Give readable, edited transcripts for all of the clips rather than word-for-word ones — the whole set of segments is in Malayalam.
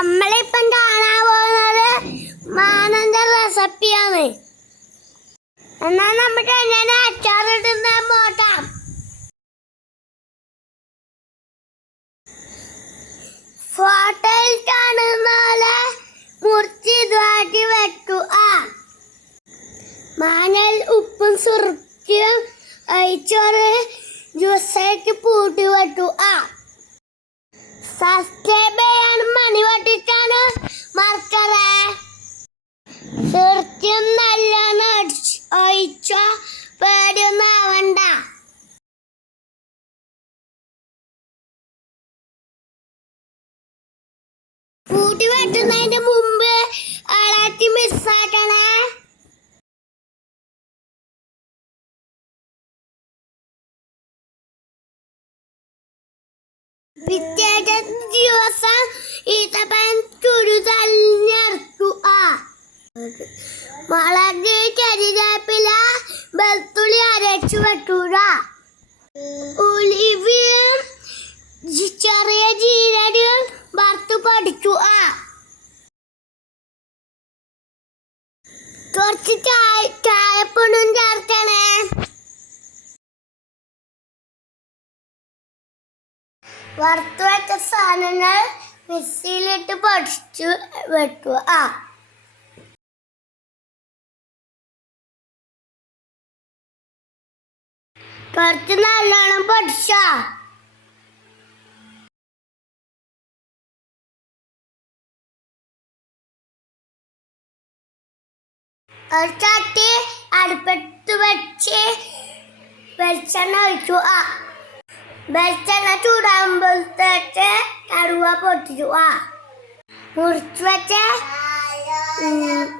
നമ്മളിപ്പം കാണാൻ പോകുന്നത് മാനന്റെ റെസിപ്പിയാണ്. എന്നാൽ നമുക്ക് എങ്ങനെ അച്ചാറിടുന്ന നോക്കാം. ഫോട്ടോയിൽ കാണുന്ന പോലെ മുറിച്ച് ഇതാക്കി വെക്കുക. മാനൽ ഉപ്പും സുറുക്കിയും അയച്ചോറ് ജ്യൂസായിട്ട് പൂട്ടി വെക്കുക. സബ്സ്ക്രൈബ് ചെയ്യാനും മണി പൊട്ടിച്ചാണ് മറക്കറേ. തീർച്ചയായും നല്ലോണം ഒഴിച്ചോ, പേടിയൊന്നും ആവണ്ട. പൂട്ടി വെട്ടുന്നതിന് മുമ്പ് അളക്കി മിക്സാക്കണേ. പിറ്റേത്തെ ദിവസം ഈത്തപ്പഴം ചുടുതലിഞ്ഞെടുക്കുക. മുളക്, കരിവേപ്പില, വെളുത്തുള്ളി അരച്ചു വെക്കുക. ഉലുവയും ചെറിയ ജീരകവും വറുത്ത് പൊടിക്കുക. കുറച്ച് ചായപ്പൊടിയും ചേർക്കണേ. വറുത്ത് വെച്ച സാധനങ്ങൾ മിക്സിയിലിട്ട് പൊടിച്ചു വെക്കുക. കുറച്ച് നല്ലോണം പൊടിച്ച ഒരു ചട്ടി അടുപ്പത്ത് വെച്ച് വെളിച്ചെണ്ണ ഒഴിക്കുക. വെളിച്ചെണ്ണ ചൂടാകുമ്പോഴത്തേക്ക് കടുവ പൊട്ടിക്കുക. മുറിച്ച് വെച്ച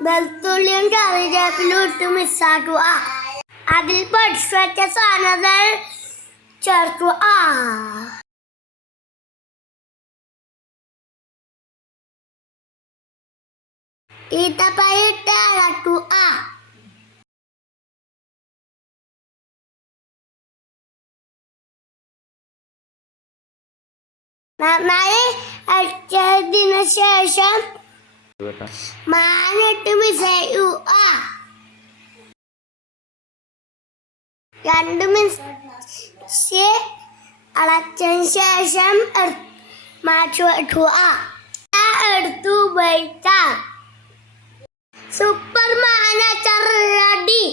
വെളുത്തുള്ളിയും കറിവേപ്പിലും ഇട്ട് മിക്സാക്കുക. അതിൽ പൊടിച്ച് വെച്ച സാധനങ്ങൾ ചേർക്കുക. ഈത്തപ്പഴം ഇട്ട് ഇളക്കുക. നന്നായി അടിച്ചതിന് ശേഷം മാനിട്ട് മിക്സ് രണ്ട് മിനിറ്റ് അടച്ചതിന് ശേഷം മാറ്റി വെക്കുക. എടുത്തു ഉപയോഗിക്കാം. സൂപ്പർ മാങ്ങ അച്ചാർ റെഡി.